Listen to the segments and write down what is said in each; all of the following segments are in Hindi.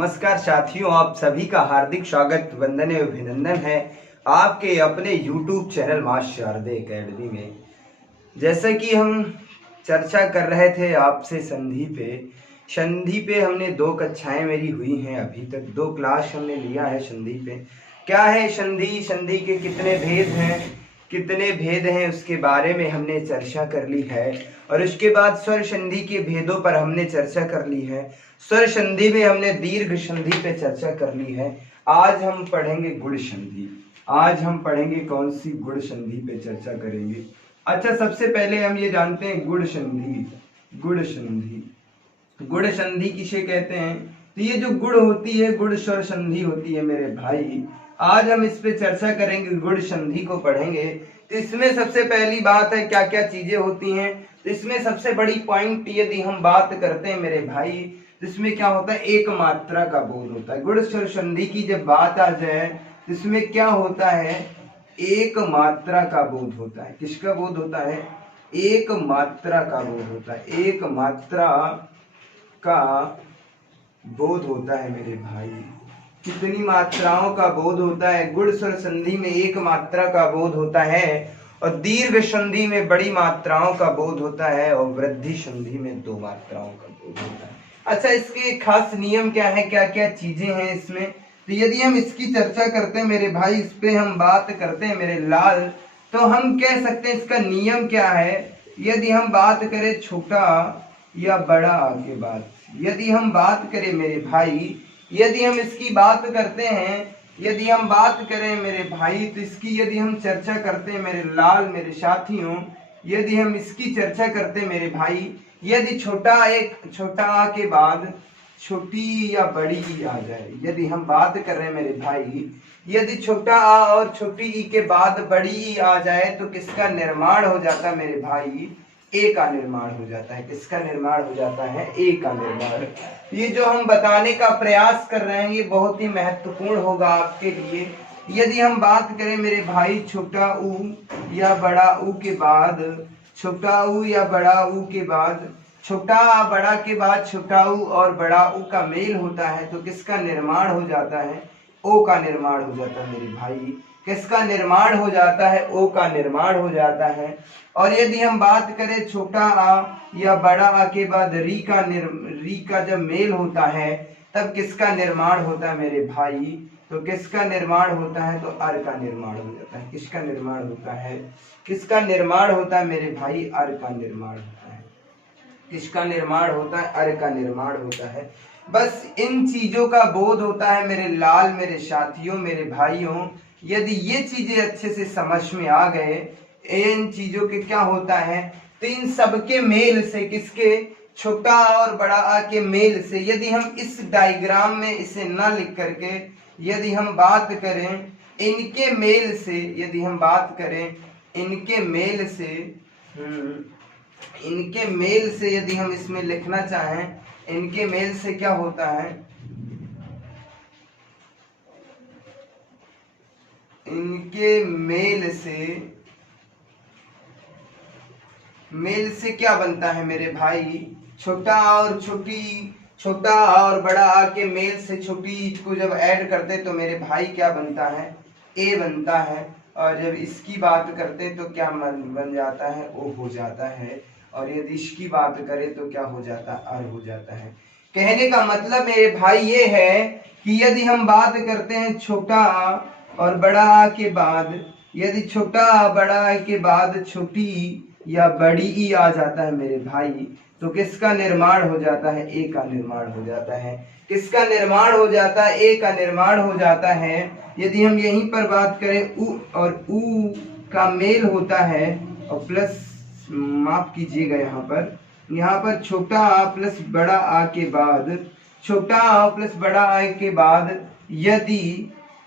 नमस्कार साथियों, आप सभी का हार्दिक स्वागत वंदन एवं अभिनंदन है आपके अपने YouTube चैनल मां शारदे एकेडमी में। जैसा कि हम चर्चा कर रहे थे आपसे संधि पे हमने 2 कक्षाएं मेरी हुई हैं। अभी तक 2 क्लास हमने लिया है संधि पे। क्या है संधि, संधि के कितने भेद हैं उसके बारे में हमने चर्चा कर ली है। और उसके बाद स्वर संधि के भेदों पर हमने चर्चा कर ली है। स्वर संधि में हमने दीर्घ संधि पे चर्चा कर ली है। आज हम पढ़ेंगे गुण संधि। आज हम पढ़ेंगे कौन सी गुण संधि पे चर्चा करेंगे। अच्छा, सबसे पहले हम ये जानते हैं गुण संधि। गुण संधि किसे कहते हैं? तो ये जो गुण होती है, गुण स्वर संधि होती है मेरे भाई। आज हम इस पे चर्चा करेंगे, गुण संधि को पढ़ेंगे। तो इसमें सबसे पहली बात है क्या क्या चीजें होती हैं। तो इसमें सबसे बड़ी पॉइंट यदि हम बात करते हैं मेरे भाई, तो इसमें क्या होता है, एक मात्रा का बोध होता है। गुण स्वर संधि की जब बात आ जाए तो इसमें क्या होता है, एक मात्रा का बोध होता है। किसका बोध होता है? एक मात्रा का बोध होता है। एक मात्रा का बोध होता है मेरे भाई। कितनी मात्राओं का बोध होता है? गुण स्वर संधि में एक मात्रा का बोध होता है और दीर्घ संधि में बड़ी मात्राओं का बोध होता है और वृद्धि संधि में 2 मात्राओं का बोध होता है। अच्छा, इसके खास नियम क्या है, क्या क्या चीजें हैं इसमें? तो यदि हम इसकी चर्चा करते हैं मेरे भाई, इस पे हम बात करते हैं मेरे लाल, तो हम कह सकते हैं इसका नियम क्या है। यदि हम बात करें छोटा या बड़ा के बाद, यदि हम बात करें मेरे भाई, यदि हम इसकी बात करते हैं, यदि हम बात करें मेरे भाई, तो इसकी यदि हम चर्चा करते हैं मेरे लाल, मेरे साथियों, यदि हम इसकी चर्चा करते हैं मेरे भाई, यदि छोटा आ के बाद छोटी या बड़ी आ जाए, यदि हम बात कर रहे हैं मेरे भाई, यदि छोटा आ और छोटी ई के बाद बड़ी ई आ जाए तो किसका निर्माण हो जाता है मेरे भाई? ए का निर्माण हो जाता है। किसका निर्माण हो जाता है? ए का निर्माण। ये जो हम बताने का प्रयास कर रहे हैं ये बहुत ही महत्वपूर्ण होगा आपके लिए। यदि हम बात करें मेरे भाई, छोटा ऊ या बड़ा ऊ के बाद, छोटा ऊ या बड़ा ऊ के बाद, छोटा बड़ा के बाद छोटा ऊ और बड़ा ऊ का मेल होता है तो किसका निर्माण हो जाता है? ओ का निर्माण हो जाता है मेरे भाई। किसका निर्माण हो जाता है? ओ का निर्माण हो जाता है। और यदि हम बात करें छोटा आ या बड़ा आ के बाद री का जब मेल होता है तब किसका निर्माण होता है मेरे भाई? तो किसका निर्माण होता है? तो अर का निर्माण हो जाता है। किसका निर्माण होता है? किसका निर्माण होता है मेरे भाई? अर का निर्माण होता है। किसका निर्माण होता है? अर का निर्माण होता है। बस इन चीजों का बोध होता है मेरे लाल, मेरे साथियों, मेरे भाइयों। यदि ये चीजें अच्छे से समझ में आ गए, इन चीजों के क्या होता है, तो इन सबके मेल से, किसके? छोटा और बड़ा आ के मेल से, यदि हम इस डायग्राम में इसे ना लिख करके यदि हम बात करें इनके मेल से, यदि हम बात करें इनके मेल से, इनके मेल से यदि हम इसमें लिखना चाहें, इनके मेल से क्या होता है, इनके मेल से क्या बनता है मेरे भाई? छोटा और छोटी, छोटा और बड़ा आ के मेल से छोटी को जब ऐड करते तो मेरे भाई क्या बनता है? ए बनता है। और जब इसकी बात करते तो क्या बन जाता है? ओ हो जाता है। और यदि इसकी बात करें तो क्या हो जाता है? अर हो जाता है। कहने का मतलब मेरे भाई ये है कि यदि हम बात करते हैं छोटा आ और बड़ा आ के बाद, यदि छोटा आ बड़ा आ के बाद छोटी या बड़ी ई आ जाता है मेरे भाई तो किसका निर्माण हो जाता है? ए का निर्माण हो जाता है। किसका निर्माण हो जाता है? ए का निर्माण हो जाता है। यदि हम यहीं पर बात करें उ और ऊ का मेल होता है और प्लस, माफ कीजिएगा, यहाँ पर छोटा आ प्लस बड़ा आ के बाद, छोटा आ प्लस बड़ा आ के बाद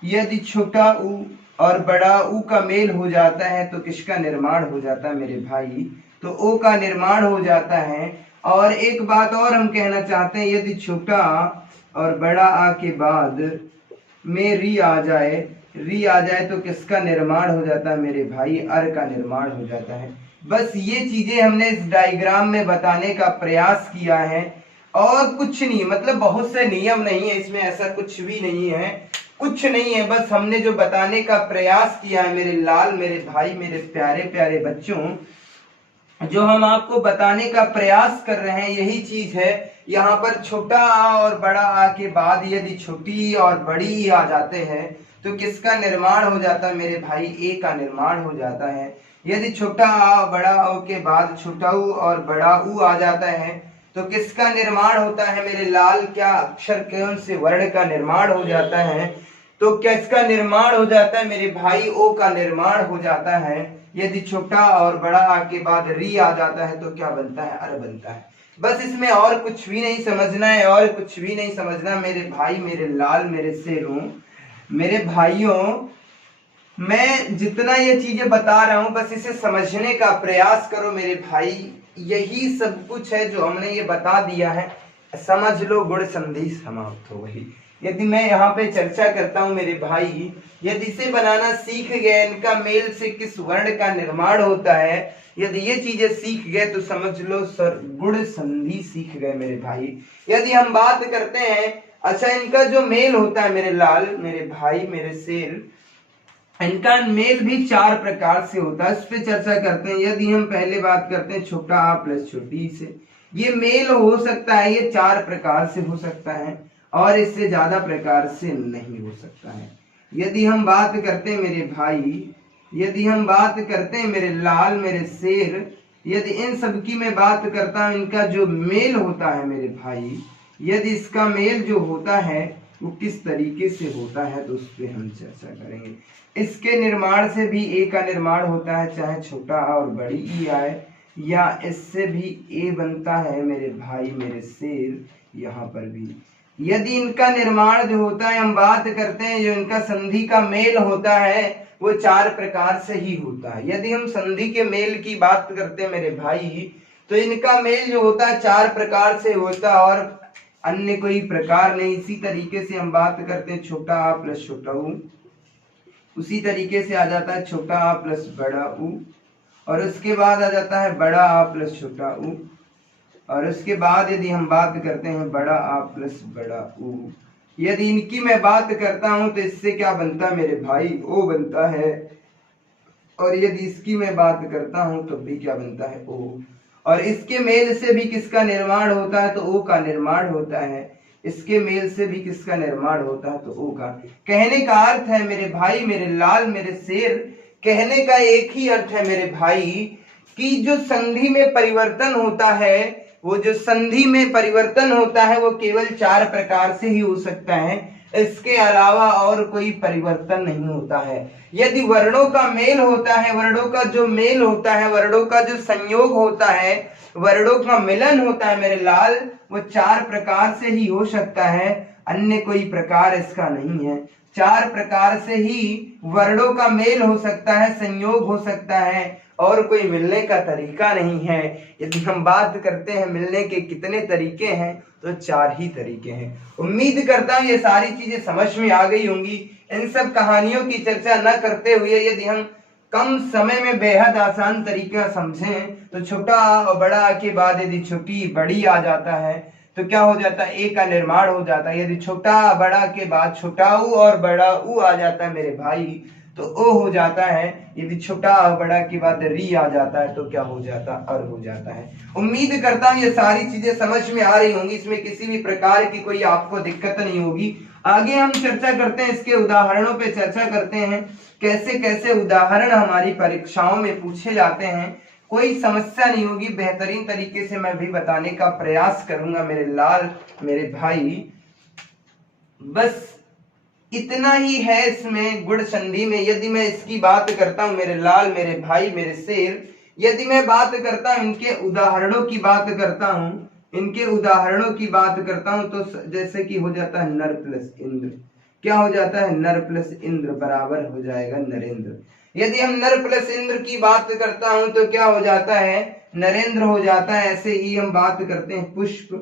यदि छोटा ऊ और बड़ा ऊ का मेल हो जाता है तो किसका निर्माण हो जाता है मेरे भाई? तो ओ का निर्माण हो जाता है। और एक बात और हम कहना चाहते हैं, यदि छोटा और बड़ा आ के बाद में री आ जाए तो किसका निर्माण हो जाता है मेरे भाई? अर का निर्माण हो जाता है। बस ये चीजें हमने इस डायग्राम में बताने का प्रयास किया है। और कुछ नहीं, मतलब बहुत से नियम नहीं है इसमें, ऐसा कुछ भी नहीं है, कुछ नहीं है। बस हमने जो बताने का प्रयास किया है मेरे लाल, मेरे भाई, मेरे प्यारे प्यारे बच्चों, जो हम आपको बताने का प्रयास कर रहे हैं यही चीज है। यहाँ पर छोटा आ और बड़ा आ के बाद यदि छोटी और बड़ी ई आ जाते हैं तो किसका निर्माण हो जाता है मेरे भाई? ए का निर्माण हो जाता है। यदि छोटा आ बड़ा ओ के बाद छोटा ऊ और बड़ा ऊ आ जाता है तो किसका निर्माण होता है मेरे लाल? क्या अक्षर कौन से वर्ण का निर्माण हो जाता है? तो क्या इसका निर्माण हो जाता है मेरे भाई? ओ का निर्माण हो जाता है। यदि छोटा और बड़ा आ के बाद री आ जाता है तो क्या बनता है? अर बनता है। बस इसमें और कुछ भी नहीं समझना है, और कुछ भी नहीं समझना मेरे भाई, मेरे लाल, मेरे शेरों, मेरे भाइयों। मैं जितना ये चीजें बता रहा हूं बस इसे समझने का प्रयास करो मेरे भाई। यही सब कुछ है जो हमने ये बता दिया है, समझ लो, गुण संधि समाप्त हो गई। यदि मैं यहाँ पे चर्चा करता हूँ मेरे भाई, यदि इसे बनाना सीख गए, इनका मेल से किस वर्ण का निर्माण होता है, यदि ये चीजें सीख गए तो समझ लो सर गुण संधि सीख गए मेरे भाई। यदि हम बात करते हैं, अच्छा, इनका जो मेल होता है मेरे लाल, मेरे भाई, मेरे शेर, इनका मेल भी चार प्रकार से होता है, इस पे चर्चा करते हैं। यदि हम पहले बात करते हैं छोटा आ प्लस छोटी से, ये मेल हो सकता है, ये चार प्रकार से हो सकता है और इससे ज्यादा प्रकार से नहीं हो सकता है। यदि हम बात करते हैं मेरे भाई, यदि हम बात करते हैं मेरे लाल, मेरे शेर, यदि इन सब की मैं बात करता हूं, इनका जो मेल होता है मेरे भाई, यदि इसका मेल जो होता है वो किस तरीके से होता है तो उस पर हम चर्चा करेंगे। इसके निर्माण से भी ए का निर्माण होता है, चाहे छोटा आ और बड़ी ई आए, या इससे भी ए बनता है मेरे भाई, मेरे शेर, यहाँ पर भी। यदि इनका निर्माण जो होता है, हम बात करते हैं जो इनका संधि का मेल होता है वो चार प्रकार से ही होता है। यदि हम संधि के मेल की बात करते हैं मेरे भाई, तो इनका मेल जो होता है चार प्रकार से होता है और अन्य कोई प्रकार नहीं। इसी तरीके से हम बात करते हैं छोटा आ प्लस छोटा ऊ, उसी तरीके से आ जाता है छोटा आ प्लस बड़ा ऊ, और उसके बाद आ जाता है बड़ा आ प्लस छोटा ऊ, और उसके बाद यदि हम बात करते हैं बड़ा आ प्लस बड़ा ऊ। यदि इनकी मैं बात करता हूं तो इससे क्या बनता है मेरे भाई? ओ बनता है। और यदि इसकी मैं बात करता हूं तो भी क्या बनता है? ओ। और इसके मेल से भी किसका निर्माण होता है? तो ओ का निर्माण होता है। इसके मेल से भी किसका निर्माण होता है? तो ओ का। कहने का अर्थ है मेरे भाई, मेरे लाल, मेरे शेर, कहने का एक ही अर्थ है मेरे भाई कि जो संधि में परिवर्तन होता है, वो जो संधि में परिवर्तन होता है वो केवल चार प्रकार से ही हो सकता है, इसके अलावा और कोई परिवर्तन नहीं होता है। यदि वर्णों का मेल होता है, वर्णों का जो मेल होता है, वर्णों का जो संयोग होता है, वर्णों का मिलन होता है मेरे लाल, वो चार प्रकार से ही हो सकता है, अन्य कोई प्रकार इसका नहीं है। चार प्रकार से ही वर्णों का मेल हो सकता है, संयोग हो सकता है, और कोई मिलने का तरीका नहीं है। यदि हम बात करते हैं मिलने के कितने तरीके हैं तो चार ही तरीके हैं। उम्मीद करता हूं ये सारी चीजें समझ में आ गई होंगी। इन सब कहानियों की चर्चा न करते हुए यदि हम कम समय में बेहद आसान तरीका समझें तो छोटा और बड़ा के बाद यदि छोटी बड़ी आ जाता है तो क्या हो जाता है? ए का निर्माण हो जाता है। यदि छोटा बड़ा के बाद छोटा ऊ और बड़ा ऊ आ जाता है मेरे भाई तो ओ हो जाता है। यदि छोटा और बड़ा के बाद री आ जाता है तो क्या हो जाता? अर हो जाता है। उम्मीद करता हूं ये सारी चीजें समझ में आ रही होंगी, इसमें किसी भी प्रकार की कोई आपको दिक्कत नहीं होगी। आगे हम चर्चा करते हैं, इसके उदाहरणों पे चर्चा करते हैं, कैसे कैसे उदाहरण हमारी परीक्षाओं में पूछे जाते हैं। कोई समस्या नहीं होगी, बेहतरीन तरीके से मैं भी बताने का प्रयास करूंगा मेरे लाल, मेरे भाई। बस इतना ही है इसमें गुण संधि में। यदि मैं इसकी बात करता हूं मेरे लाल, मेरे भाई, मेरे शेर, यदि मैं बात करता हूं इनके उदाहरणों की बात करता हूं, इनके उदाहरणों की बात करता हूं तो जैसे कि हो जाता है नर प्लस इंद्र। क्या हो जाता है? नर प्लस इंद्र बराबर हो जाएगा नरेंद्र। यदि हम नर प्लस इंद्र की बात करता हूं तो क्या हो जाता है? नरेंद्र हो जाता है। ऐसे ही हम बात करते हैं पुष्प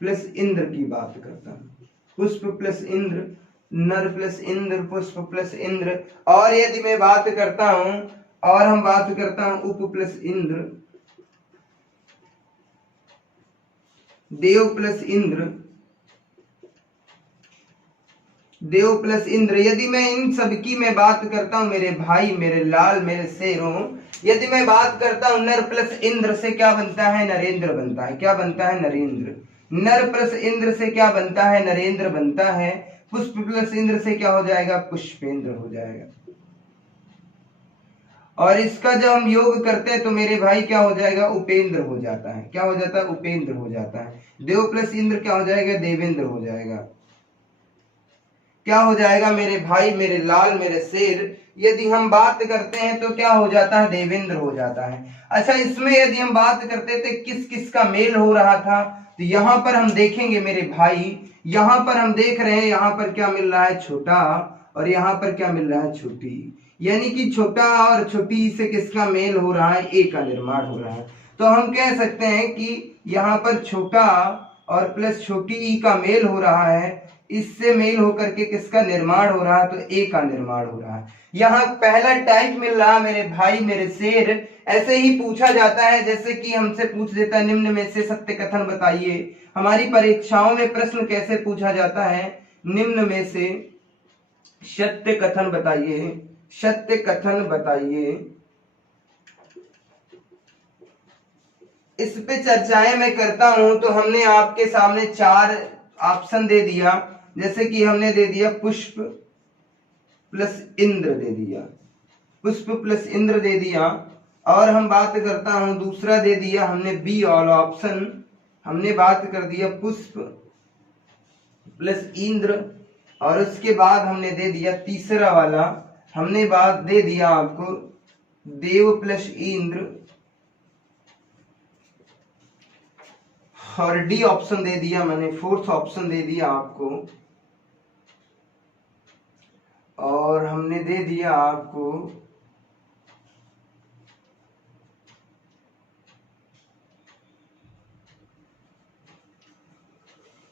प्लस इंद्र की बात करता हूं, पुष्प प्लस इंद्र, नर प्लस इंद्र, पुष्प प्लस इंद्र। और यदि मैं बात करता हूं और हम बात करता हूं उप प्लस इंद्र, देव प्लस इंद्र, देव प्लस इंद्र। यदि मैं इन सब की मैं बात करता हूं मेरे भाई, मेरे लाल, मेरे शेरों, यदि मैं बात करता हूं नर प्लस इंद्र से क्या बनता है? नरेंद्र बनता है। क्या बनता है? नरेंद्र। नर प्लस इंद्र से क्या बनता है? नरेंद्र बनता है। पुष्प प्लस इंद्र से क्या हो जाएगा? पुष्पेंद्र हो जाएगा। और इसका जब हम योग करते हैं तो मेरे भाई क्या हो जाएगा? उपेंद्र हो जाता है। क्या हो जाता है? उपेंद्र हो जाता है। देव प्लस इंद्र क्या हो जाएगा? देवेंद्र हो जाएगा। क्या हो जाएगा मेरे भाई, मेरे लाल, मेरे शेर? यदि हम बात करते हैं तो क्या हो जाता है? देवेंद्र हो जाता है। अच्छा, इसमें यदि हम बात करते थे किस किस का मेल हो रहा था, तो यहाँ पर हम देखेंगे मेरे भाई, यहाँ पर हम देख रहे हैं, यहाँ पर क्या मिल रहा है? छोटा, और यहाँ पर क्या मिल रहा है? छोटी। यानी कि छोटा और छोटी से किसका मेल हो रहा है? ए का निर्माण हो रहा है। तो हम कह सकते हैं कि यहाँ पर छोटा और प्लस छोटी ई का मेल हो रहा है, इससे मेल होकर के किसका निर्माण हो रहा है? तो ए का निर्माण हो रहा है। यहाँ पहला टाइप मिल रहा मेरे भाई, मेरे शेर। ऐसे ही पूछा जाता है जैसे कि हमसे पूछ देता है निम्न में से सत्य कथन बताइए। हमारी परीक्षाओं में प्रश्न कैसे पूछा जाता है? निम्न में से सत्य कथन बताइए, सत्य कथन बताइए। इस पे चर्चाएं मैं करता हूं तो हमने आपके सामने 4 ऑप्शन दे दिया, जैसे कि हमने दे दिया पुष्प प्लस इंद्र दे दिया, पुष्प प्लस इंद्र दे दिया। और हम बात करता हूं दूसरा दे दिया हमने बी ऑल ऑप्शन, हमने बात कर दिया पुष्प प्लस इंद्र। और उसके बाद हमने दे दिया तीसरा वाला, हमने बात दे दिया आपको देव प्लस इंद्र। और डी ऑप्शन दे दिया मैंने, फोर्थ ऑप्शन दे दिया आपको। और हमने दे दिया आपको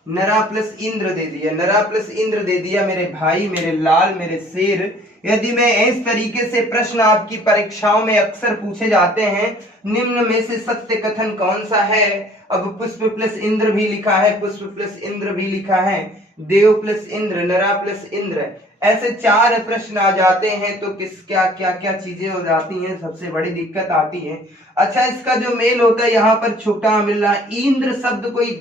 नरा प्लस इंद्र दे दिया, नरा प्लस इंद्र दे दिया मेरे भाई, मेरे लाल, मेरे शेर। यदि मैं इस तरीके से प्रश्न आपकी परीक्षाओं में अक्सर पूछे जाते हैं, निम्न में से सत्य कथन कौन सा है? अब पुष्प प्लस इंद्र भी लिखा है, पुष्प प्लस इंद्र भी लिखा है, देव प्लस इंद्र, नरा प्लस इंद्र, ऐसे 4 प्रश्न आ जाते हैं तो किस क्या क्या क्या चीजें हो जाती हैं? सबसे बड़ी दिक्कत आती है। अच्छा, इसका जो मेल होता है यहाँ पर छोटा मिल रहा है। इंद्र शब्द कोई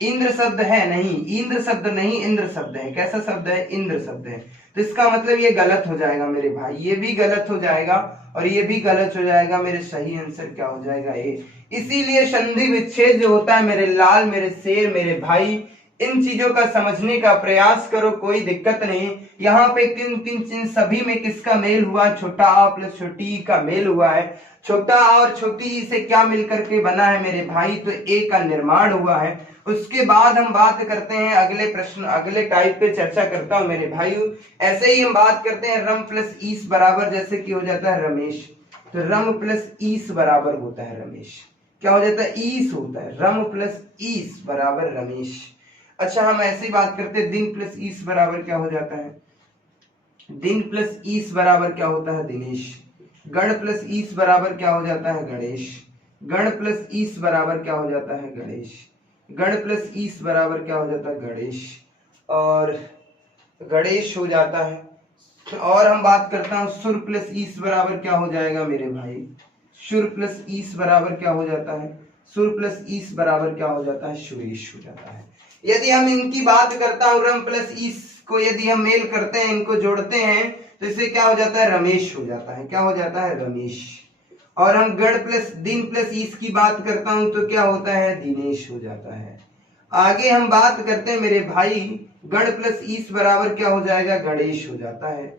इंद्र शब्द है नहीं, इंद्र शब्द नहीं, इंद्र शब्द है। कैसा शब्द है? इंद्र शब्द है। तो इसका मतलब ये गलत हो जाएगा मेरे भाई, ये भी गलत हो जाएगा और ये भी गलत हो जाएगा। मेरे सही आंसर क्या हो जाएगा? ए। इसीलिए संधि विच्छेद जो होता है मेरे लाल, मेरे शेर, मेरे भाई, इन चीजों का समझने का प्रयास करो, कोई दिक्कत नहीं। यहाँ पे किन सभी में किसका मेल हुआ? छोटा आ प्लस छोटी ई का मेल हुआ है। छोटा आ और छोटी ई से क्या मिलकर के बना है मेरे भाई? तो ए का निर्माण हुआ है। उसके बाद हम बात करते हैं अगले प्रश्न, अगले टाइप पे चर्चा करता हूं मेरे भाई। ऐसे ही हम बात करते हैं रम प्लस ईस बराबर, जैसे कि हो जाता है रमेश। तो रम प्लस ईस बराबर होता है रमेश। क्या हो जाता है? ईस होता है। रम प्लस ईस बराबर रमेश। अच्छा, हम ऐसे ही बात करते हैं दिन प्लस ईस बराबर क्या हो जाता है? दिन प्लस ईस बराबर क्या होता है? दिनेश। गण प्लस ईस बराबर क्या हो जाता है? गणेश। गण प्लस ईस बराबर क्या हो जाता है? गणेश। गण प्लस ईस बराबर क्या हो जाता है? गणेश। और गणेश हो जाता है। और हम बात करता हूं सुर प्लस ईस बराबर क्या हो जाएगा मेरे भाई? सुर प्लस ईस बराबर क्या हो जाता है? सुर प्लस ईस बराबर क्या हो जाता है? सुरेश हो जाता है। यदि हम इनकी बात करता हूं रम प्लस ईस को यदि हम मेल करते हैं, इनको जोड़ते हैं, तो इससे क्या हो जाता है? रमेश हो जाता है। क्या हो जाता है? रमेश। और हम गण प्लस दिन प्लस ईस की बात करता हूं तो क्या होता है? दिनेश हो जाता है। आगे हम बात करते हैं मेरे भाई, गण प्लस ईस बराबर क्या हो जाएगा? गणेश हो जाता है।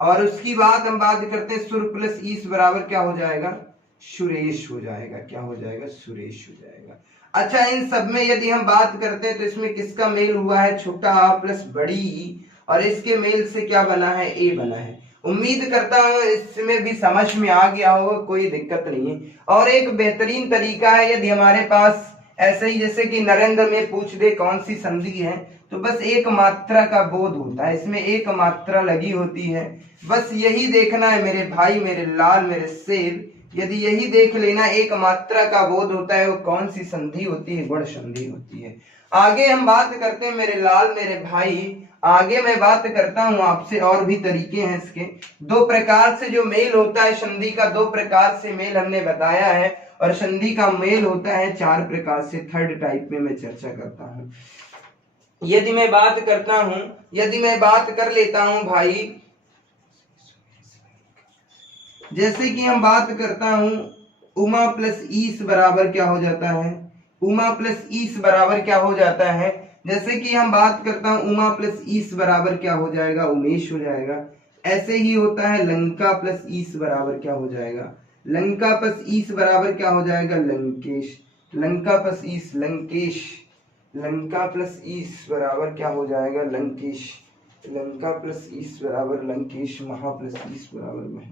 और उसकी बाद हम बात करते हैं सुर प्लस ईस बराबर क्या हो जाएगा? सुरेश हो जाएगा। क्या हो जाएगा? सुरेश हो जाएगा। अच्छा, इन सब में यदि हम बात करते हैं तो इसमें किसका मेल हुआ है? छोटा आ प्लस बड़ी, और इसके मेल से क्या बना है? ए बना है। उम्मीद करता हूं इसमें भी समझ में आ गया होगा, कोई दिक्कत नहीं है। और एक बेहतरीन तरीका है, यदि हमारे पास ऐसे ही जैसे कि नरेंद्र में पूछ दे कौन सी संधि है, तो बस एक मात्रा का बोध होता है, इसमें एक मात्रा लगी होती है। बस यही देखना है मेरे भाई, मेरे लाल, मेरे शेर। यदि यही देख लेना एक मात्रा का बोध होता है वो कौन सी संधि होती है, गुण संधि होती है। आगे हम बात करते हैं मेरे लाल मेरे भाई, आगे मैं बात करता हूं आपसे, और भी तरीके हैं इसके। दो प्रकार से जो मेल होता है संधि का, दो प्रकार से मेल हमने बताया है, और संधि का मेल होता है चार प्रकार से। थर्ड टाइप में मैं चर्चा करता हूं। यदि मैं बात कर लेता हूं भाई, जैसे कि हम बात करता हूं उमा प्लस ईस बराबर क्या हो जाता है, उमा प्लस ईस बराबर क्या हो जाता है। जैसे कि हम बात करता हूं उमा प्लस ईस बराबर क्या हो जाएगा, उमेश हो जाएगा। ऐसे ही होता है लंका प्लस ईस बराबर क्या हो जाएगा, लंका प्लस ईस बराबर क्या हो जाएगा, लंकेश। लंका प्लस ईस लंकेश, लंका प्लस ईस बराबर क्या हो जाएगा, लंकेश। लंका प्लस ईस बराबर लंकेश। महा प्लस ईस बराबर मह,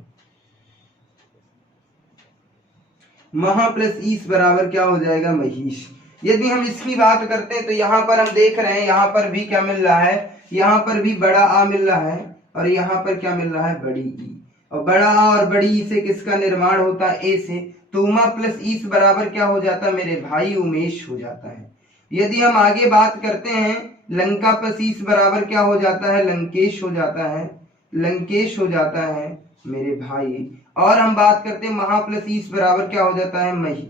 महा प्लस ईस बराबर क्या हो जाएगा, महिष। यदि हम इसकी बात करते हैं तो यहाँ पर हम देख रहे हैं, यहाँ पर भी क्या मिल रहा है, यहाँ पर भी बड़ा आ मिल रहा है, और यहाँ पर क्या मिल रहा है, बड़ी ई। और बड़ा आ और बड़ी ई से किसका निर्माण होता है, ए से। तो उमा प्लस ईस बराबर क्या हो जाता है मेरे भाई, उमेश हो जाता है। यदि हम आगे बात करते हैं लंका प्लस ईस बराबर क्या हो जाता है, लंकेश हो जाता है, लंकेश हो जाता है मेरे भाई। और हम बात करते हैं महा प्लस ईस बराबर क्या हो जाता है, मही।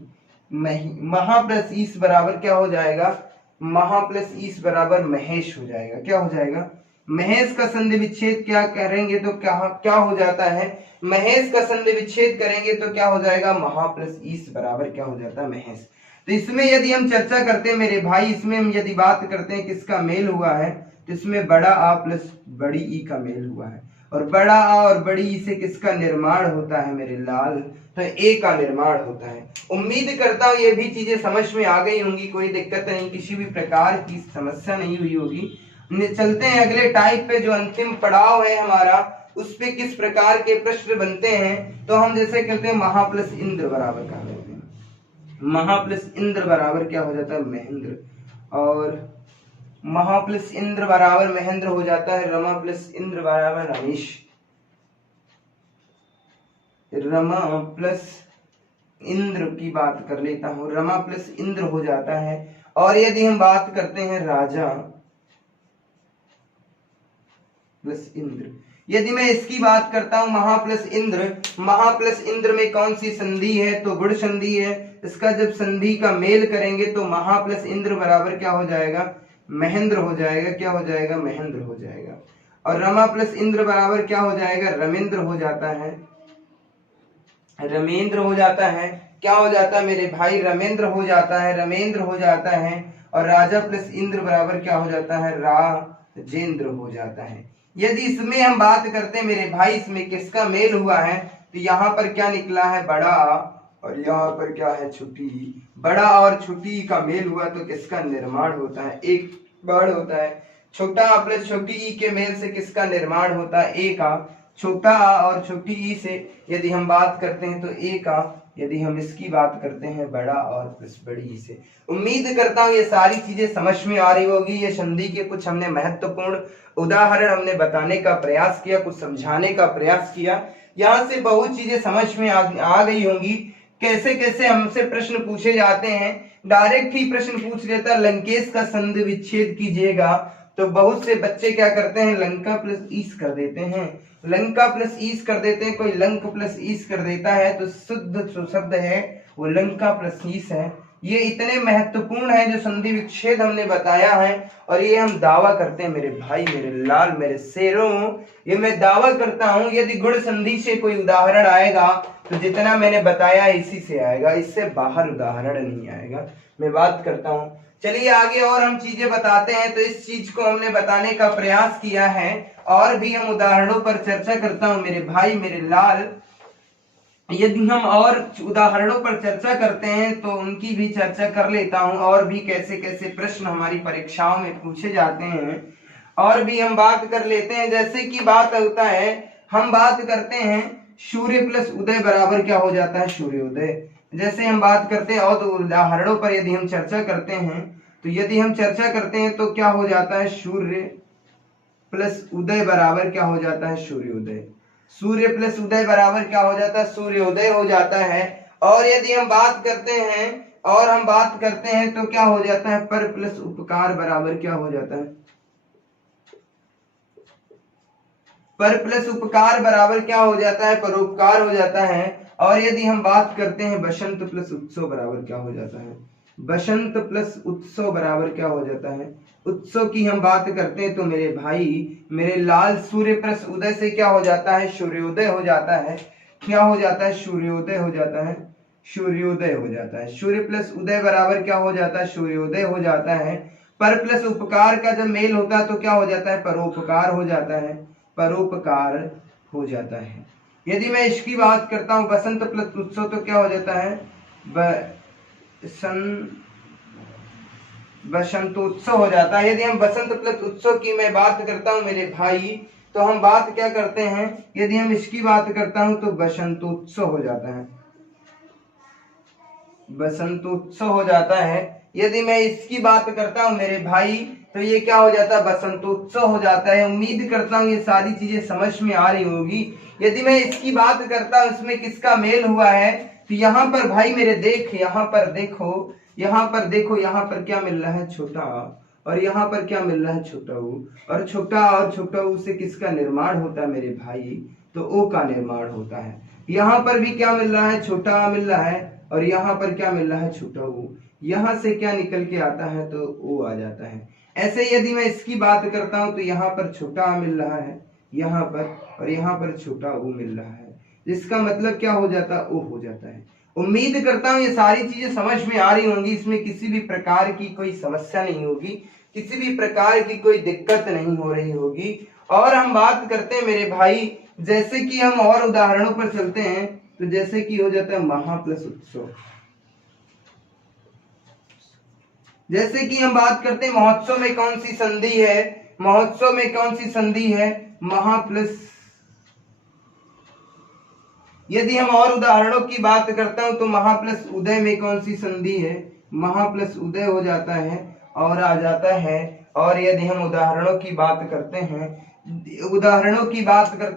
महा प्लस ईस बराबर क्या हो जाएगा, महा प्लस ईस बराबर महेश हो जाएगा। क्या हो जाएगा, महेश का संधि विच्छेद क्या करेंगे तो क्या हो जाता है, महेश का संधि विच्छेद करेंगे तो क्या हो जाएगा, महा प्लस ईस बराबर क्या हो जाता है, महेश। तो इसमें यदि हम चर्चा करते हैं मेरे भाई, इसमें हम यदि बात करते हैं किसका मेल हुआ है, तो इसमें बड़ा आ प्लस बड़ी ई का मेल हुआ है। और बड़ा आ और बड़ी ई से किसका निर्माण होता है मेरे लाल, तो ए का निर्माण होता है। उम्मीद करता हूँ ये भी चीजें समझ में आ गई होंगी, कोई दिक्कत नहीं, किसी भी प्रकार की समस्या नहीं हुई होगी। चलते हैं अगले टाइप पे, जो अंतिम पड़ाव है हमारा, उस पे किस प्रकार के प्रश्न बनते हैं। तो हम जैसे कहते हैं महा प्लस इंद्र बराबर क्या करते हैं, महा प्लस इंद्र बराबर क्या हो जाता है, महेंद्र। और महा प्लस इंद्र बराबर महेंद्र हो जाता है, रमा प्लस इंद्र बराबर रमेश। रमा प्लस इंद्र की बात कर लेता हूं, रमा प्लस इंद्र हो जाता है। और यदि हम बात करते हैं राजा प्लस इंद्र, यदि मैं इसकी बात करता हूं महा प्लस इंद्र, महा प्लस इंद्र में कौन सी संधि है, तो गुण संधि है। इसका जब संधि का मेल करेंगे तो महा प्लस इंद्र बराबर क्या हो जाएगा, महेंद्र हो जाएगा। क्या हो जाएगा, महेंद्र हो जाएगा। और रमा प्लस इंद्र बराबर क्या हो जाएगा, रमेंद्र हो जाता है, रमेंद्र हो जाता है। क्या हो जाता है मेरे भाई, रमेंद्र हो जाता है, रमेंद्र हो जाता है। और राजा प्लस इंद्र बराबर क्या हो जाता है, राजेंद्र हो जाता है। यदि इसमें हम बात करते हैं मेरे भाई, इसमें किसका मेल हुआ है, तो यहाँ पर क्या निकला है, बड़ा और यहाँ पर क्या है, छोटी। बड़ा और छोटी का मेल हुआ तो किसका निर्माण होता है, एक बार होता है। छोटा प्लस छोटी ई के मेल से किसका निर्माण होता है, ए का। छोटा आ और छोटी ई से यदि हम बात करते हैं तो ए का। यदि हम इसकी बात करते हैं बड़ा और प्लस बड़ी ई से। उम्मीद करता हूँ ये सारी चीजें समझ में आ रही होगी। ये संधि के कुछ हमने महत्वपूर्ण उदाहरण हमने बताने का प्रयास किया, कुछ समझाने का प्रयास किया। यहाँ से बहुत चीजें समझ में आ गई होंगी। कैसे कैसे हमसे प्रश्न पूछे जाते हैं, डायरेक्ट ही प्रश्न पूछ लेता है लंकेश का संधि विच्छेद कीजिएगा, तो बहुत से बच्चे क्या करते हैं, लंका प्लस ईस कर देते हैं, लंका प्लस ईस कर देते हैं। कोई लंक प्लस ईस कर देता है तो शुद्ध जो शब्द है वो लंका प्लस ईस है। ये इतने महत्वपूर्ण है जो संधि विच्छेद हमने बताया है, और ये हम दावा करते हैं मेरे भाई, मेरे लाल, मेरे शेरों, ये मैं दावा करता हूं यदि गुण संधि से कोई उदाहरण आएगा तो जितना मैंने बताया इसी से आएगा, इससे बाहर उदाहरण नहीं आएगा। मैं बात करता हूं, चलिए आगे और हम चीजें बताते हैं। तो इस चीज को हमने बताने का प्रयास किया है, और भी हम उदाहरणों पर चर्चा करता हूं मेरे भाई, मेरे लाल। यदि हम और उदाहरणों पर चर्चा करते हैं तो उनकी भी चर्चा कर लेता हूं, और भी कैसे कैसे प्रश्न हमारी परीक्षाओं में पूछे जाते हैं, और भी हम बात कर लेते हैं। जैसे कि बात होता है, हम बात करते हैं सूर्य प्लस उदय बराबर क्या हो जाता है, सूर्योदय। जैसे हम बात करते हैं और उदाहरणों पर यदि हम चर्चा करते हैं, तो यदि हम चर्चा करते हैं तो क्या हो जाता है, सूर्य प्लस उदय बराबर क्या हो जाता है, सूर्योदय। सूर्य प्लस उदय बराबर क्या हो जाता है, सूर्योदय हो जाता है। और यदि हम बात करते हैं तो क्या हो जाता है, पर प्लस उपकार बराबर क्या हो जाता है, पर प्लस उपकार बराबर क्या हो जाता है, परोपकार हो जाता है। और यदि हम बात करते हैं बसंत प्लस उत्सव बराबर क्या हो जाता है, बसंत प्लस उत्सव बराबर क्या हो जाता है, उत्सव की हम बात करते हैं तो मेरे भाई मेरे लाल सूर्य प्लस उदय से क्या हो जाता है, सूर्योदय हो जाता है। क्या हो जाता है, सूर्योदय हो जाता है, सूर्योदय हो जाता है। सूर्य प्लस उदय बराबर क्या हो जाता है, सूर्योदय हो जाता है। पर प्लस उपकार का जब मेल होता है तो क्या हो जाता है, परोपकार हो जाता है, परोपकार हो जाता है। यदि मैं इसकी बात करता हूं बसंत प्लस उत्सव तो क्या हो जाता है, बसंतोत्सव हो जाता है। यदि हम बसंत प्लस उत्सव की मैं बात करता हूं मेरे भाई, तो हम बात क्या करते हैं, यदि हम इसकी बात करता हूं तो बसंतोत्सव हो जाता है, बसंतोत्सव हो जाता है। यदि मैं इसकी बात करता हूं मेरे भाई तो ये क्या हो जाता है, बसंतोत्सव हो जाता है। उम्मीद करता हूं ये सारी चीजें समझ में आ रही होगी। यदि मैं इसकी बात करता हूं इसमें किसका मेल हुआ है, तो यहाँ पर भाई मेरे देख, यहाँ पर देखो, यहाँ पर देखो, यहाँ पर क्या मिल रहा है, छोटा, और यहाँ पर क्या मिल रहा है, छोटा ऊ। और छोटा ऊ से किसका निर्माण होता है मेरे भाई, तो ओ का निर्माण होता है। यहाँ पर भी क्या मिल रहा है, छोटा आ मिल रहा है, और यहाँ पर क्या मिल रहा है, छोटा ऊ। यहाँ से क्या निकल के आता है, तो ओ आ जाता है। ऐसे यदि मैं इसकी बात करता हूं तो यहाँ पर छोटा आ मिल रहा है, यहाँ पर, और यहाँ पर छोटा ऊ मिल रहा है, जिसका मतलब क्या हो जाता है, ओ हो जाता है। उम्मीद करता हूं ये सारी चीजें समझ में आ रही होंगी, इसमें किसी भी प्रकार की कोई समस्या नहीं होगी, किसी भी प्रकार की कोई दिक्कत नहीं हो रही होगी। और हम बात करते हैं मेरे भाई, जैसे कि हम और उदाहरणों पर चलते हैं, तो जैसे कि हो जाता है महा प्लस उत्सव। जैसे कि हम बात करते हैं महोत्सव में कौन सी संधि है, महोत्सव में कौन सी संधि है, महा प्लस। यदि हम और उदाहरणों की बात करता हूं तो महा प्लस उदय में कौन सी संधि है, महा प्लस उदय हो जाता है और आ जाता है। और यदि हम उदाहरणों की बात करते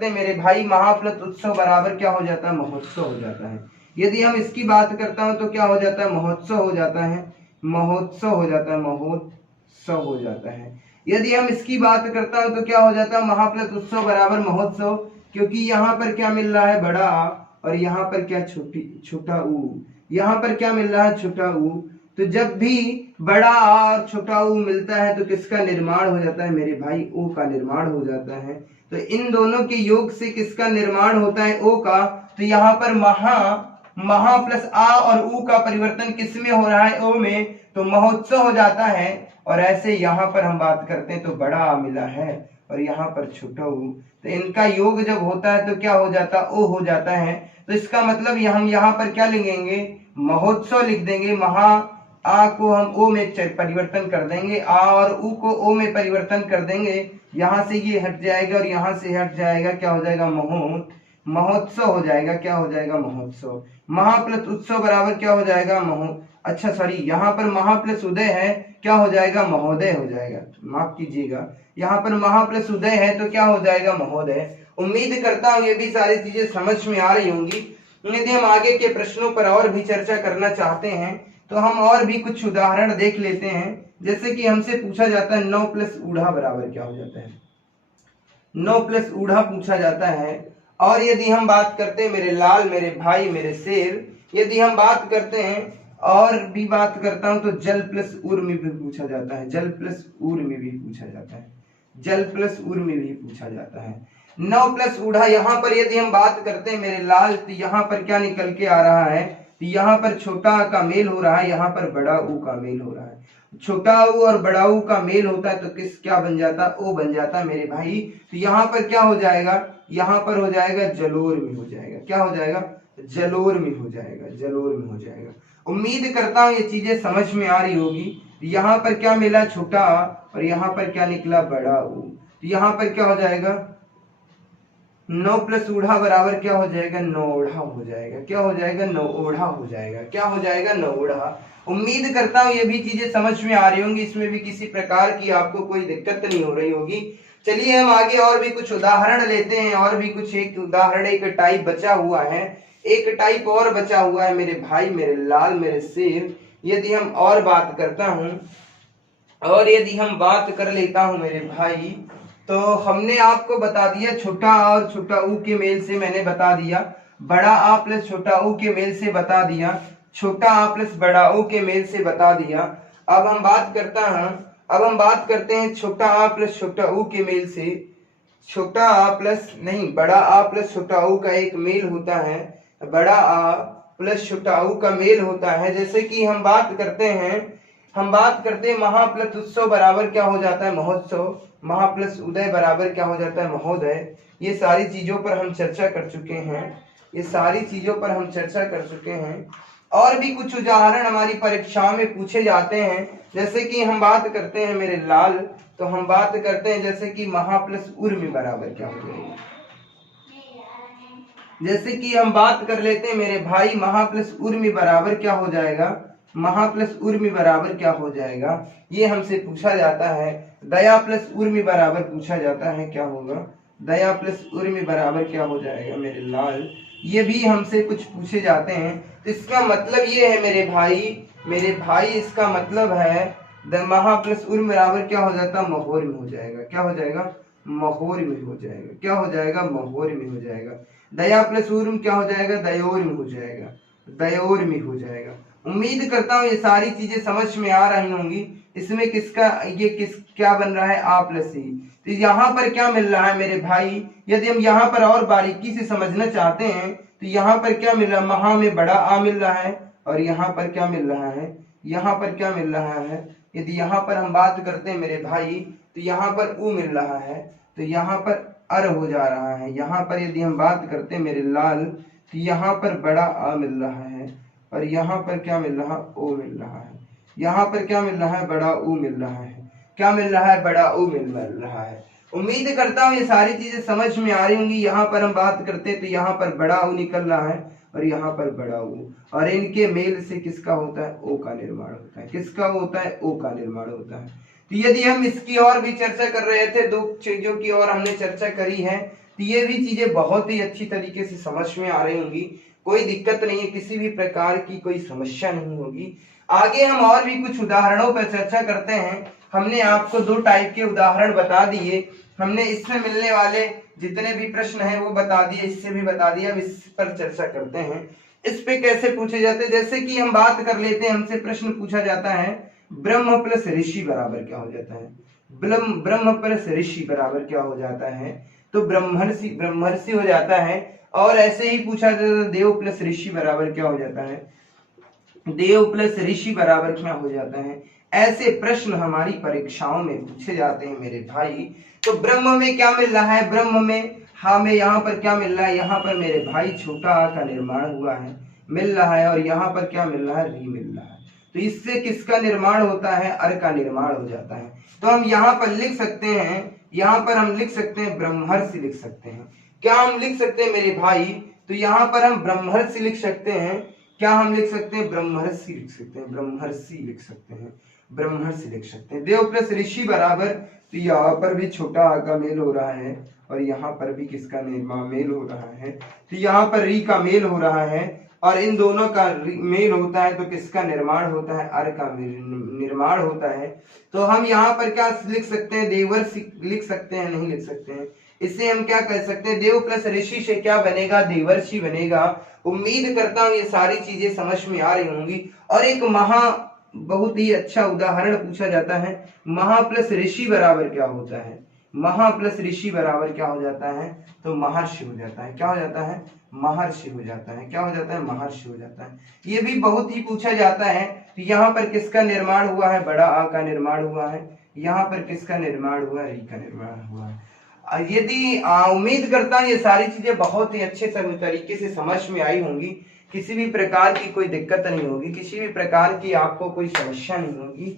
हैं मेरे भाई, महा प्लस उत्सव बराबर क्या हो जाता है, महोत्सव हो जाता है। यदि हम इसकी बात करता हूं तो क्या हो जाता है, महोत्सव हो जाता है, महोत्सव हो जाता है, महोत्सव हो जाता है। यदि हम इसकी बात करता हूं तो क्या हो जाता है, महा प्लस उत्सव बराबर महोत्सव, क्योंकि यहाँ पर क्या मिल रहा है, बड़ा आ, और यहाँ पर क्या, छोटा ऊ। यहाँ पर क्या मिल रहा है, छोटा ऊ। तो जब भी बड़ा आ और छोटा ऊ मिलता है तो किसका निर्माण हो जाता है मेरे भाई, ओ का निर्माण हो जाता है। तो इन दोनों के योग से किसका निर्माण होता है, ओ का। तो यहाँ पर महा प्लस आ और ऊ का परिवर्तन किस में हो रहा है, ओ में, तो महोत्सव हो जाता है। और ऐसे यहाँ पर हम बात करते हैं तो बड़ा आ मिला है और यहाँ पर छोटा ऊ, तो इनका योग जब होता है तो क्या हो जाता है, ओ हो जाता है। तो इसका मतलब हम यहाँ पर क्या लिखेंगे, महोत्सव लिख देंगे। महा आ को हम ओ में परिवर्तन कर देंगे, आ और ऊ को ओ में परिवर्तन कर देंगे। यहाँ से ये हट जाएगा और यहाँ से हट जाएगा, क्या हो जाएगा, महोत्सव हो जाएगा। क्या हो जाएगा, महोत्सव। महा प्लस उत्सव बराबर क्या हो जाएगा, अच्छा सॉरी, यहाँ पर महा प्लस उदय है, क्या हो जाएगा, महोदय हो जाएगा, माफ कीजिएगा। यहाँ पर महा प्लस उदय है तो क्या हो जाएगा, महोदय। उम्मीद करता हूँ ये भी सारी चीजें समझ में आ रही होंगी। यदि हम आगे के प्रश्नों पर और भी चर्चा करना चाहते हैं तो हम और भी कुछ उदाहरण देख लेते हैं। जैसे कि हमसे पूछा जाता है 9 प्लस ऊढ़ा बराबर क्या हो जाता है, 9 प्लस ऊढ़ा पूछा जाता है। और यदि हम बात करते हैं मेरे लाल, मेरे भाई, मेरे शेर, यदि हम बात करते हैं और भी बात करता हूं तो जल प्लस उर में भी पूछा जाता है, जल प्लस उर में भी पूछा जाता है, जल प्लस उर में भी पूछा जाता है। 9 प्लस ऊढ़ा, यहाँ पर यदि हम बात करते हैं मेरे लाल, तो यहाँ पर क्या निकल के आ रहा है, तो यहाँ पर छोटा का मेल हो रहा है, यहाँ पर बड़ा ऊ का मेल हो रहा है। छोटा ऊ और बड़ा ऊ का मेल होता है तो किस क्या बन जाता, ओ बन जाता मेरे भाई। तो यहाँ पर क्या हो जाएगा, यहाँ पर हो जाएगा जलोर में हो जाएगा, क्या हो जाएगा, जलोर में हो जाएगा, जलोर में हो जाएगा। उम्मीद करता हूँ ये चीजें समझ में आ रही होगी। यहाँ पर क्या मिला, छोटा, और यहाँ पर क्या निकला, बड़ा ऊ। तो यहाँ पर क्या हो जाएगा, 9 प्लस ऊढ़ा बराबर क्या हो जाएगा, नौढ़ा हो जाएगा। क्या हो जाएगा, नौढ़ा हो जाएगा। क्या हो जाएगा, नौढ़ा। उम्मीद करता हूँ ये भी चीजें समझ में आ रही होंगी, इसमें भी किसी प्रकार की आपको कोई दिक्कत नहीं हो रही होगी। चलिए हम आगे और भी कुछ उदाहरण लेते हैं, और भी कुछ एक उदाहरण, एक टाइप बचा हुआ है, एक टाइप और बचा हुआ है मेरे भाई, मेरे लाल, मेरे शेर। यदि हम और बात करता हूं, और यदि हम बात कर लेता हूं मेरे भाई, तो हमने आपको बता दिया छोटा आ और छोटा ऊ के मेल से, मैंने बता दिया बड़ा आ प्लस छोटा ऊ के मेल से बता दिया, छोटा आ प्लस बड़ा ऊ के मेल से बता दिया। अब हम बात करते हैं छोटा आ प्लस छोटा ऊ के मेल से। छोटा आ प्लस नहीं, बड़ा आ प्लस छोटा ऊ का एक मेल होता है, बड़ा आ प्लस छोटा ऊ का मेल होता है। जैसे कि हम बात करते हैं महा प्लस उत्सव बराबर क्या हो जाता है, महोत्सव। महा प्लस उदय बराबर क्या हो जाता है, महोदय। ये सारी चीजों पर हम चर्चा कर चुके हैं, और भी कुछ उदाहरण हमारी परीक्षाओं में पूछे जाते हैं। जैसे कि हम बात करते हैं मेरे लाल, तो हम बात करते हैं जैसे कि महा प्लस उर्मी बराबर क्या हो जाएगा। जैसे कि हम बात कर लेते हैं मेरे भाई, महा प्लस उर्मी बराबर क्या हो जाएगा, महा प्लस उर्मी बराबर क्या हो जाएगा, ये हमसे पूछा जाता है। दया प्लस उर्मी बराबर पूछा जाता है, क्या होगा, दया प्लस उर्मी बराबर क्या हो जाएगा मेरे लाल। ये भी हमसे कुछ पूछे जाते हैं। तो इसका मतलब ये है मेरे भाई, इसका मतलब है महा प्लस उर्मी बराबर क्या हो जाता है, महोर में हो जाएगा। क्या हो जाएगा, महोर में हो जाएगा। क्या हो जाएगा, महोर में हो जाएगा। दया प्लस उर्म क्या हो जाएगा, दयोर में हो जाएगा, दयोर में हो जाएगा। उम्मीद करता हूँ ये सारी चीजें समझ में आ रही होंगी। इसमें क्या बन रहा है, आ प्लस ई। तो यहाँ पर क्या मिल रहा है मेरे भाई, यदि हम यहाँ पर और बारीकी से समझना चाहते हैं, तो यहाँ पर क्या मिल रहा है, महा में बड़ा आ मिल रहा है, और यहाँ पर क्या मिल रहा है, यहाँ पर क्या मिल रहा है। यदि यहाँ पर हम बात करते हैं मेरे भाई, तो यहाँ पर ऊ मिल रहा है, तो यहाँ पर अर हो जा रहा है। यहाँ पर यदि हम बात करते हैं मेरे लाल, तो यहाँ पर बड़ा आ मिल रहा है, और यहाँ पर क्या मिल रहा, ओ मिल रहा है। यहाँ पर क्या मिल रहा है, बड़ा ऊ मिल रहा है। क्या मिल रहा है, बड़ा ऊ मिल रहा है। उम्मीद करता हूँ ये सारी चीजें समझ में आ रही होंगी। यहाँ पर हम बात करते हैं तो यहाँ पर बड़ा ऊ निकल रहा है, और यहाँ पर बड़ा ऊ, और इनके मेल से किसका होता है, ओ का निर्माण होता है। किसका होता है, ओ का निर्माण होता है। तो यदि हम इसकी और भी चर्चा कर रहे थे, दो चीजों की और हमने चर्चा करी है, तो ये भी चीजें बहुत ही अच्छी तरीके से समझ में आ रही होंगी। कोई दिक्कत नहीं है, किसी भी प्रकार की कोई समस्या नहीं होगी। आगे हम और भी कुछ उदाहरणों पर चर्चा करते हैं। हमने आपको दो टाइप के उदाहरण बता दिए, हमने इसमें मिलने वाले जितने भी प्रश्न हैं वो बता दिए, इससे भी बता दिया। अब इस पर चर्चा करते हैं, इस पे कैसे पूछे जाते हैं। जैसे कि हम बात कर लेते हैं, हमसे प्रश्न पूछा जाता है ब्रह्म प्लस ऋषि बराबर क्या हो जाता है, ब्रह्म प्लस ऋषि बराबर क्या हो जाता है, तो ब्रह्मर्षि हो जाता है। और ऐसे ही पूछा जाता है देव प्लस ऋषि बराबर क्या हो जाता है, देव प्लस ऋषि बराबर क्या हो जाता है। ऐसे प्रश्न हमारी परीक्षाओं में पूछे जाते हैं मेरे भाई। तो ब्रह्म में क्या मिल रहा है, ब्रह्म में हमें यहाँ पर क्या मिल रहा है, यहाँ पर मेरे भाई छोटा आ का निर्माण हुआ है, मिल रहा है, और यहाँ पर क्या मिल रहा है, री मिल रहा है। तो इससे किसका निर्माण होता है, अर का निर्माण हो जाता है। तो हम यहाँ पर लिख सकते हैं, यहाँ पर हम लिख सकते हैं ब्रह्मर्षि लिख सकते हैं। क्या हम लिख सकते हैं मेरे भाई, तो यहाँ पर हम ब्रह्मर्षि लिख सकते हैं। क्या हम लिख सकते हैं, ब्रह्मर्षि लिख सकते हैं, ब्रह्मर्षि लिख सकते हैं, ब्रह्मर्षि लिख सकते हैं। देव प्लस ऋषि बराबर, तो यहाँ पर भी छोटा आ का मेल हो रहा है, और यहाँ पर भी किसका निर्माण मेल हो रहा है, तो यहाँ पर री का मेल हो रहा है, और इन दोनों का मेल होता है, तो किसका निर्माण होता है, अर का निर्माण होता है। तो हम यहाँ पर क्या लिख सकते हैं, देवर्षि लिख सकते हैं, नहीं लिख सकते हैं। इससे हम क्या कर सकते हैं, देव प्लस ऋषि से क्या बनेगा, देवर्षि बनेगा। उम्मीद करता हूँ ये सारी चीजें समझ में आ रही होंगी। और एक बहुत ही अच्छा उदाहरण पूछा जाता है, महा प्लस ऋषि बराबर क्या होता है, महा प्लस ऋषि बराबर क्या हो जाता है, तो महर्षि हो जाता है। क्या हो जाता है, महर्षि हो जाता है। क्या हो जाता है, महर्षि हो जाता है। ये भी बहुत ही पूछा जाता है। तो यहाँ पर किसका निर्माण हुआ है, बड़ा आ का निर्माण हुआ है, यहाँ पर किसका निर्माण हुआ है, री का निर्माण हुआ है। यदि उम्मीद करता हूँ ये सारी चीजें बहुत ही अच्छे तरीके से समझ में आई होंगी, किसी भी प्रकार की कोई दिक्कत नहीं होगी, किसी भी प्रकार की आपको कोई समस्या नहीं होगी।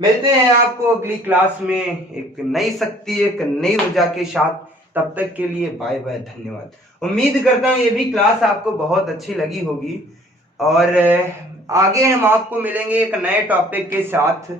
मिलते हैं आपको अगली क्लास में एक नई शक्ति, एक नई ऊर्जा के साथ। तब तक के लिए बाय बाय, धन्यवाद। उम्मीद करता हूँ ये भी क्लास आपको बहुत अच्छी लगी होगी, और आगे हम आपको मिलेंगे एक नए टॉपिक के साथ।